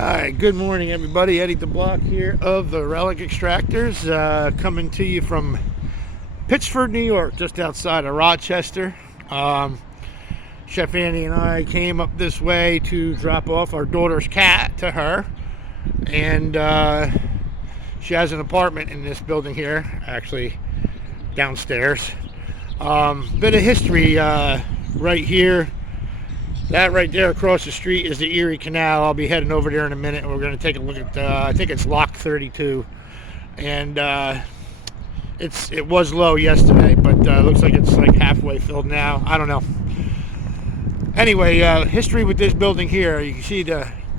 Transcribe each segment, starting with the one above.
Alright, good morning everybody. Eddie the Block here of the Relic Extractors, coming to you from Pittsford, New York, just outside of Rochester. Chef Andy and I came up this way to drop off our daughter's cat to her, and she has an apartment in this building here, actually downstairs. Bit of history right here. That right there across the street is the Erie Canal. I'll be heading over there in a minute, and we're going to take a look at, I think it's Locke 32. And it was low yesterday, but looks like it's like halfway filled now. I don't know. Anyway, history with this building here. You can see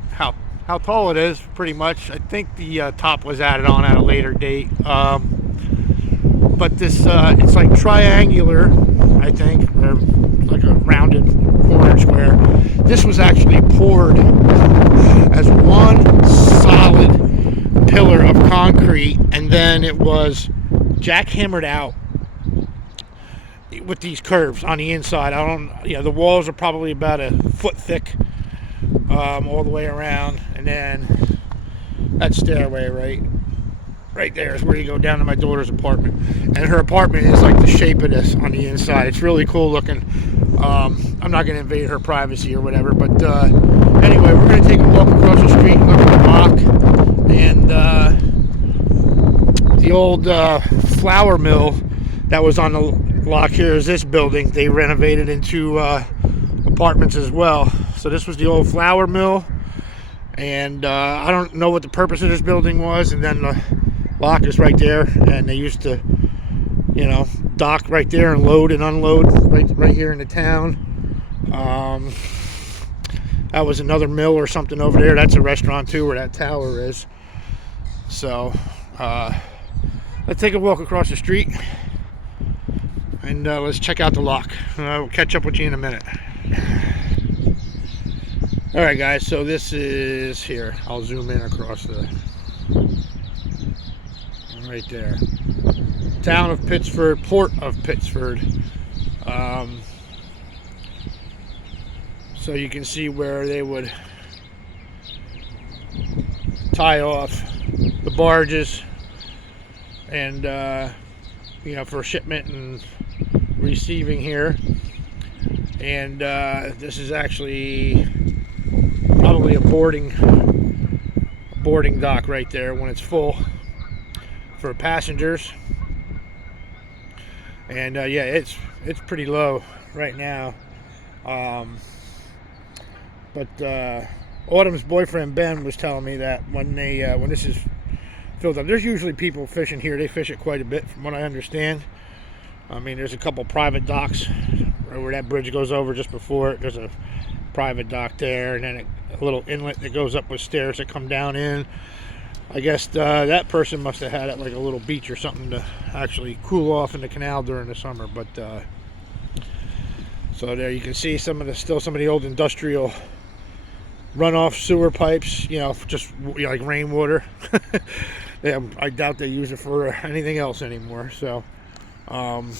how tall it is, pretty much. I think the top was added on at a later date. But this, it's like triangular, I think, or like a rounded corner square. This was actually poured as one solid pillar of concrete, and then it was jackhammered out with these curves on the inside. The walls are probably about a foot thick, all the way around, and then that stairway right there is where you go down to my daughter's apartment. And her apartment is like the shape of this on the inside. It's really cool looking. I'm not going to invade her privacy or whatever, but anyway, we're going to take a walk across the street and look at the Locke. And the old flour mill that was on the Locke here is this building. They renovated into apartments as well. So this was the old flour mill, and I don't know what the purpose of this building was. And then the Locke is right there, and they used to, dock right there and load and unload right here in the town. That was another mill or something over there. That's a restaurant too, where that tower is. So let's take a walk across the street, and let's check out the Locke. We'll catch up with you in a minute. All right, guys, so this is here. I'll zoom in across right there. Town of Pittsford, Port of Pittsford. So you can see where they would tie off the barges, and for shipment and receiving here. And this is actually probably a boarding dock right there when it's full for passengers. And yeah, it's pretty low right now. But Autumn's boyfriend Ben was telling me that when this is filled up, there's usually people fishing here. They fish it quite a bit, from what I understand. I mean, there's a couple private docks where that bridge goes over just before it. There's a private dock there, and then a little inlet that goes up with stairs that come down in. I guess that person must have had it like a little beach or something to actually cool off in the canal during the summer. But so there you can see some of the old industrial runoff sewer pipes, just like rainwater. Yeah, I doubt they use it for anything else anymore. So and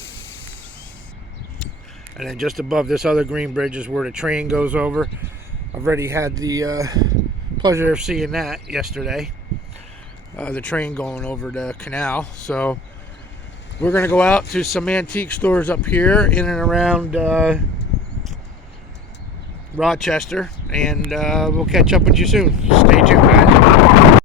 then just above this other green bridge is where the train goes over. I've already had the pleasure of seeing that yesterday. The train going over the canal. So we're going to go out to some antique stores up here in and around Rochester, and we'll catch up with you soon. Stay tuned, guys.